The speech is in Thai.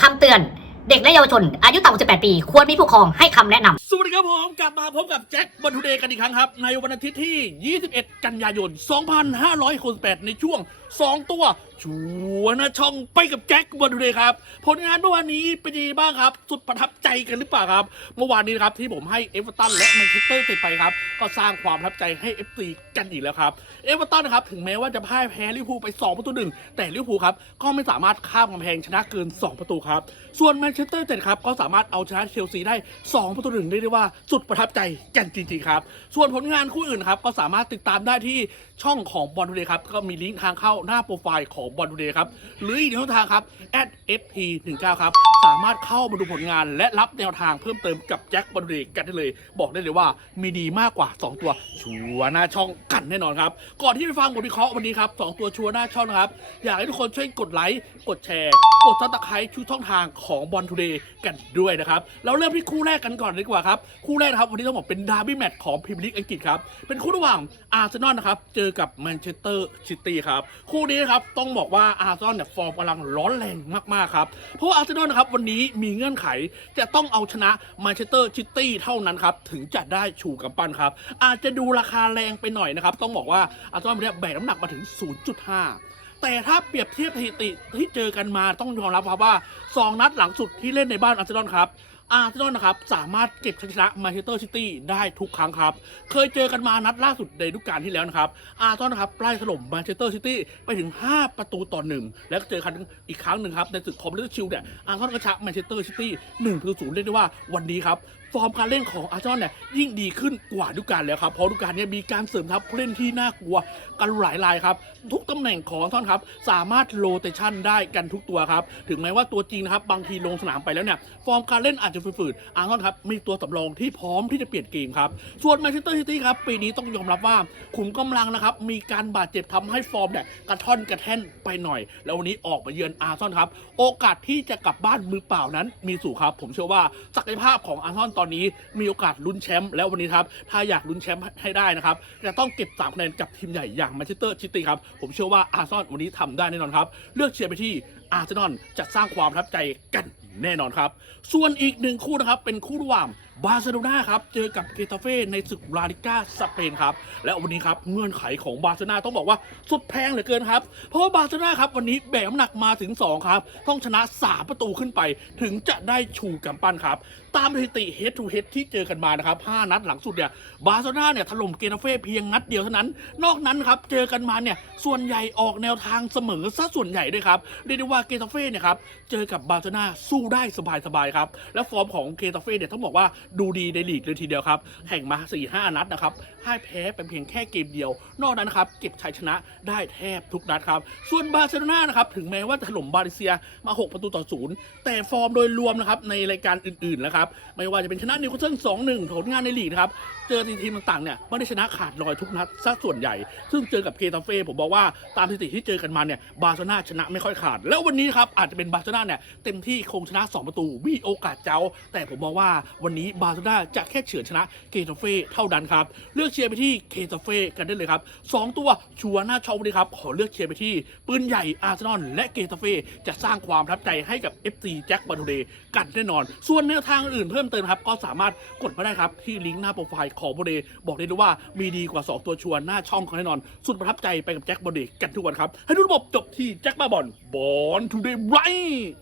คำเตือน เด็กและเยาวชน อายุต่ำกว่า18 ปี ควรมีผู้ปกครองให้คำแนะนำ สวัสดีครับผมกลับมาพบกับแจ็คบอลทูเดย์กันอีกครั้งครับ ในวันอาทิตย์ที่ 21 กันยายน 2568 ในช่วง 2 ตัว ชัวนนะช่องไปกับแจ็คบอลทูเดย์ครับ ผลงานเมื่อวานนี้เป็นยังไงบ้างครับ สุดประทับใจกันหรือเปล่าครับ เมื่อวานนี้นะครับที่ผมให้เอเวอร์ตันและแมนเชสเตอร์เตะไปครับ ก็สร้างความประทับใจให้เอฟซีกันอีกแล้วครับเอเวอร์ตันนะครับถึงแม้ว่าจะพ่ายแพ้ลิเวอร์พูลไป2ประตูหนึ่งแต่ลิเวอร์พูลครับก็ไม่สามารถข้ามกำแพงชนะเกิน 2 ประตูครับส่วนแมนเชสเตอร์เจ็ดครับก็สามารถเอาชนะเชลซีได้ 2 ประตูหนึ่งได้เรียกว่าสุดประทับใจกันจริงๆครับ ส่วนผลงานคู่อื่นครับก็สามารถติดตามได้ที่ช่องของบอลทูเดย์ครับก็มีลิงก์ทางเข้าหน้าโปรไฟล์ของบอลทูเดย์ครับหรืออีกหนึ่งช่องทางครับ @fp19 ครับสามารถเข้ามาดูผลงาน และรับแนวทางเพิ่มเติมกับแจ็คบอลทูเดย์กันได้เลย บอกได้เลยว่ามีดีมากกว่า 2 ตัวชัวร์หน้าช่องกันแน่นอนครับก่อนที่ไปฟังบทวิเคราะห์วันนี้ครับสองตัวชัวร์หน้าช่องนะครับอยากให้ทุกคนช่วยกดไลค์กดแชร์ กดซับสไครต์ทุกช่องทางของบอลทูเดย์กันด้วยนะครับเราเริ่มที่คู่แรกกันก่อนดีกว่าครับ คู่แรกนะครับวันนี้ต้องบอกเป็นดาร์บี้แมตช์ของพรีเมียร์ลีกอังกฤษครับ เป็นคู่ระหว่างอาร์เซนอลนะครับ เจอกับแมนเชสเตอร์ซิตี้ครับ คู่นี้นะครับต้องบอกว่าอาร์เซนอลเนี่ยฟอร์มกำลังร้อนแรงมากๆครับ เพราะว่าอาร์เซนอลนะครับวันนี้มีเงื่อนไขจะต้องเอาชนะแมนเชสเตอร์ซิตี้เท่านั้นครับถึงจะได้ชูกำปั้นครับอาจจะดูราคาแรงไปหน่อยนะครับต้องบอกว่าอาร์เซนอลวันนี้แบกน้ำหนักมาถึง 0.5 แต่ถ้าเปรียบเทียบสถิติที่เจอกันมาต้องยอมรับครับว่า 2 นัดหลังสุดที่เล่นในบ้านอาร์เซนอลครับอาร์เซนอลนะครับสามารถเก็บชัยชนะมาเชสเตอร์ซิตี้ได้ทุกครั้งครับ เคยเจอกันมานัดล่าสุดในฤดูกาลที่แล้วนะครับ อาร์เซนอลนะครับไล่ถล่มมาเชสเตอร์ซิตี้ไปถึง 5 ประตูต่อหนึ่งแล้วก็เจอกันอีกครั้งหนึ่งครับ ในศึกคอมเพลตชิลเนี่ยอาร์เซนอลก็ชนะแมนเชสเตอร์ซิตี้หนึ่งประตูศูนย์เรียกได้ว่าวันนี้ครับฟอร์มการเล่นของอาร์เซนอลเนี่ยยิ่งดีขึ้นกว่าดูกาลแล้วครับเพราะดูกาลเนี้มีการเสริมทัพผู้เล่นที่น่ากลัวกันหลายรายครับทุกตำแหน่งของอาร์เซนอลครับสามารถโรเตชันได้กันทุกตัวครับถึงแม้ว่าตัวจริงนะครับบางทีลงสนามไปแล้วเนี่ยฟอร์มการเล่นอาจจะฝืดๆอาร์เซนอลครับมีตัวสำรองที่พร้อมที่จะเปลี่ยนเกมครับส่วนแมนเชสเตอร์ซิตี้ครับปีนี้ต้องยอมรับว่าขุมกำลังนะครับมีการบาดเจ็บทำให้ฟอร์มเนี่ยกระท่อนกระแท่นไปหน่อย แล้ววันนี้ออกมาเยือนอาร์เซนอลครับโอกาสที่จะกลับบ้านมือเปล่านั้นมีสูงครับผมเชื่อว่าศักยภาพของอาร์เซนอลตอนนี้มีโอกาสลุ้นแชมป์แล้ววันนี้ครับถ้าอยากลุ้นแชมป์ให้ได้นะครับจะต้องเก็บ3คะแนนกับทีมใหญ่อย่างแมนเชสเตอร์ซิตี้ครับผมเชื่อว่าอาร์เซนอลวันนี้ทำได้แน่นอนครับเลือกเชียร์ไปที่อาร์เซนอลจะสร้างความประทับใจกันแน่นอนครับ ส่วนอีกหนึ่งคู่นะครับเป็นคู่ระหว่าง บาร์เซโลนาครับ เจอกับเกตาเฟ่ในศึกลาลิก้าสเปนครับ และวันนี้ครับเงื่อนไขของบาร์เซโลนาต้องบอกว่าสุดแพงเหลือเกินครับ เพราะว่าบาร์เซโลนาครับวันนี้แบกน้ำหนักมาถึง 2 ครับ ต้องชนะ 3 ประตูขึ้นไป ถึงจะได้ชูกำปั้นครับ ตามสถิติ head to h ที่เจอกันมานะครับ 5 นัดหลังสุดเนี่ยบาร์เซโลนาเนี่ยถล่มเกตาเฟ่เพียงนัดเดียวเท่านั้น นอกนั้นครับเจอกันมาเนี่ยส่วนใหญ่ออกแนวทางเสมอซะส่วนใหญ่ด้วยครับเรียกได้ว่าเกตาเฟ่เนี่ยครับเจอกับบาร์เซโลนาสู้ได้สบายๆครับและฟอร์มของเกตาเฟ่เนี่ยต้องบอกว่าดูดีในลีกเลยทีเดียวครับแข่งมา4 5นัดนะครับให้แพ้เป็นเพียงแค่เกมเดียว นอกนั้นนะครับเก็บชัยชนะได้แทบทุกนัดครับส่วนบาร์เซโลนานะครับถึงแม้ว่าถล่มบาเลเซียมา 6 ประตูต่อศูนย์แต่ฟอร์มโดยรวมนะครับในรายการอื่นๆนะครับไม่ว่าจะเป็นชนะนิวคาสเซิล2-1ผลงานในลีกนะครับเจอทีมต่างๆเนี่ยไม่ได้ชนะขาดลอยทุกนัดซะส่วนใหญ่ ซึ่งเจอกับเกตาเฟ่ผมบอกว่าตามสถิติที่เจอกันมาเนี่ยบาร์เซโลนาชนะไม่ค่อยขาด แล้ววันนี้ครับอาจจะเป็นบาร์เซโลนาเนี่ยเต็มที่คงชนะ 2 ประตูมีโอกาสเจ้า แต่ผมมองว่าวันนี้บาร์เซโลนาจะแค่เฉือนชนะเกตาเฟ่เท่านั้นครับ เลือกเชียร์ไปที่เกตาเฟ่กันได้เลยครับสองตัวชัวร์หน้าช่องวันนี้ครับ ขอเลือกเชียร์ไปที่ ปืนใหญ่อาร์เซนอลและเกตาเฟ่จะสร้างความระทับใจให้กับ FC แจ็คบาทูเดย์กันแน่นอน ส่วนแนวทางอื่นเพิ่มเติมครับ ก็สามารถกดมาได้ครับ ที่ลิงก์หน้าโปรไฟล์ของบอเดย์บอกได้เลยว่ามีดีกว่า 2 ตัวชัวร์หน้าช่องเขาแน่นอน สุดประทับใจไปกับแจ็คบอเดย์กันทุกวันครับ ให้ดูระบบจบที่แจ็คบาบอลบอลทูเดย์ไร